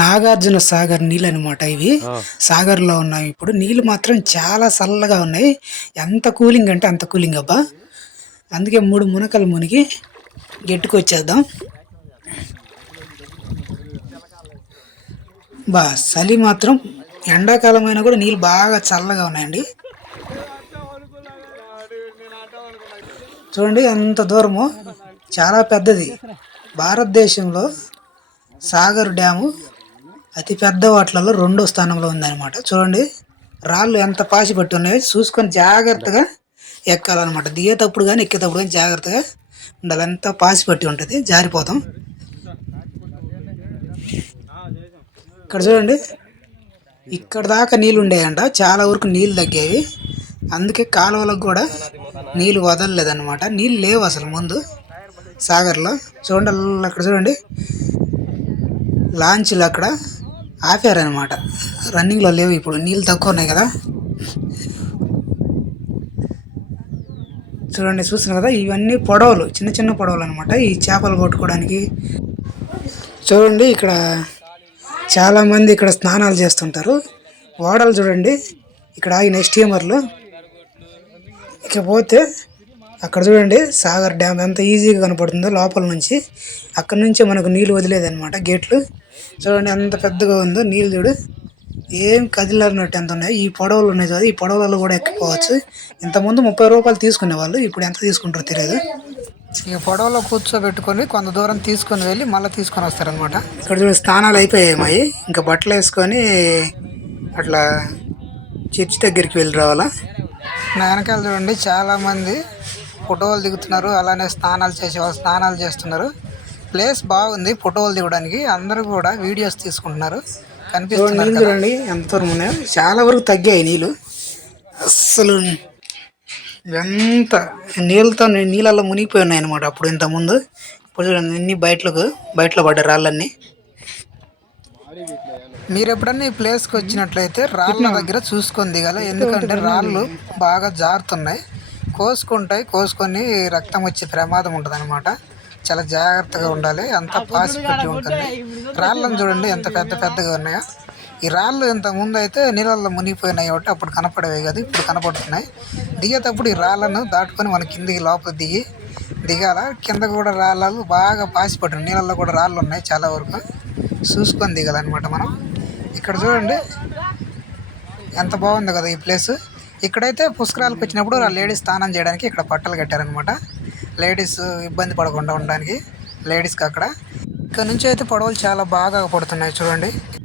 నాగార్జున సాగర్ నీళ్ళు అనమాట ఇవి. సాగర్లో ఉన్నాయి. ఇప్పుడు నీళ్ళు మాత్రం చాలా చల్లగా ఉన్నాయి. ఎంత కూలింగ్ అంటే అంత కూలింగ్ అబ్బా. అందుకే 3 మునకలు మునిగి గెట్టుకొచ్చేద్దాం. చలి మాత్రం ఎండాకాలం అయినా కూడా నీళ్ళు బాగా చల్లగా ఉన్నాయండి. చూడండి ఎంత దూరము, చాలా పెద్దది. భారతదేశంలో సాగర్ డ్యాము అతి పెద్ద వాటిలలో 2వ స్థానంలో ఉందన్నమాట. చూడండి రాళ్ళు ఎంత పాసి పట్టి ఉన్నాయో చూసుకొని జాగ్రత్తగా ఎక్కాలన్నమాట. దిగేటప్పుడు కానీ ఎక్కేటప్పుడు కానీ జాగ్రత్తగా ఉండాలి. ఎంత పాసి పట్టి ఉంటుంది, జారిపోతాం. ఇక్కడ చూడండి, ఇక్కడ దాకా నీళ్ళు ఉండేయంట, చాలా వరకు నీళ్ళు తగ్గేవి. అందుకే కాలువలకు కూడా నీళ్ళు వదలలేదన్నమాట. నీళ్ళు లేవు అసలు ముందు సాగర్లో. చూడండి అక్కడ చూడండి, లాంచ్లు అక్కడ ఆపారనమాట, రన్నింగ్లో లేవు. ఇప్పుడు నీళ్ళు తక్కువ ఉన్నాయి కదా. చూడండి, చూస్తున్నాం కదా, ఇవన్నీ పొడవలు, చిన్న చిన్న పొడవలు అనమాట, ఈ చేపలు పట్టుకోవడానికి. చూడండి ఇక్కడ చాలామంది ఇక్కడ స్నానాలు చేస్తుంటారు. ఓడలు చూడండి ఇక్కడ ఆగిన స్టీమర్లు. ఇకపోతే అక్కడ చూడండి సాగర్ డ్యామ్ ఎంత ఈజీగా కనపడుతుందో లోపల నుంచి. అక్కడ నుంచి మనకు నీళ్ళు వదిలేదన్నమాట గేట్లు. చూడండి ఎంత పెద్దగా ఉందో నీళ్ళు. చూడు ఏం కదిలినట్టు ఎంత ఉన్నాయి. ఈ పొడవలు ఉన్నాయి కదా, ఈ పొడవలలో కూడా ఎక్కిపోవచ్చు. ఇంతకుముందు 30 రూపాయలు తీసుకునే వాళ్ళు, ఇప్పుడు ఎంత తీసుకుంటారో తెలియదు. ఇక పొడవలో కూర్చోబెట్టుకొని కొంత దూరం తీసుకొని వెళ్ళి మళ్ళీ తీసుకొని వస్తారనమాట. ఇక్కడ చూడండి స్నానాలు అయిపోయాయి. ఇంకా బట్టలు వేసుకొని అట్లా చర్చి దగ్గరికి వెళ్ళి రావాలా. నా వెనకాల చూడండి చాలామంది ఫోటోలు దిగుతున్నారు, అలానే స్నానాలు చేసేవాళ్ళు స్నానాలు చేస్తున్నారు. ప్లేస్ బాగుంది ఫోటోలు దిగడానికి. అందరూ కూడా వీడియోస్ తీసుకుంటున్నారు. కనిపిస్తున్నారు చూడండి ఎంత దూరం ఉన్నాయో. చాలా వరకు తగ్గాయి నీళ్ళు. అస్సలు ఎంత నీళ్ళల్లో మునిగిపోయి ఉన్నాయి అనమాట అప్పుడు ఇంతకుముందు. ఇప్పుడు చూడండి అన్ని బయటలో పడ్డాయి రాళ్ళన్నీ. మీరు ఎప్పుడన్నా ఈ ప్లేస్కి వచ్చినట్లయితే రాళ్ళ దగ్గర చూసుకొని దిగాలి. ఎందుకంటే రాళ్ళు బాగా జారుతున్నాయి, కోసుకొని రక్తం వచ్చే ప్రమాదం ఉంటుంది అనమాట. చాలా జాగ్రత్తగా ఉండాలి. అంతా పాసి పెట్టి ఉంటుంది. రాళ్ళను చూడండి ఎంత పెద్దగా ఉన్నాయో. ఈ రాళ్ళు ఇంత ముందు అయితే నీళ్ళల్లో మునిగిపోయినాయి కాబట్టి అప్పుడు కనపడేవి కదా, ఇప్పుడు కనపడుతున్నాయి. దిగేటప్పుడు ఈ రాళ్ళను దాటుకొని మన కిందికి లోపల దిగాల. కింద కూడా రాళ్ళు బాగా పాసి పట్టు, నీళ్ళల్లో కూడా రాళ్ళు ఉన్నాయి చాలా వరకు. చూసుకొని దిగాలన్నమాట మనం. ఇక్కడ చూడండి ఎంత బాగుంది కదా ఈ ప్లేస్. ఇక్కడైతే పుష్కరాలకు వచ్చినప్పుడు లేడీస్ స్నానం చేయడానికి ఇక్కడ పట్టలు కట్టారనమాట. లేడీస్ ఇబ్బంది పడకుండా ఉండడానికి లేడీస్కి అక్కడ. ఇక్కడ నుంచి అయితే పడవలు చాలా బాగా పడుతున్నాయి చూడండి.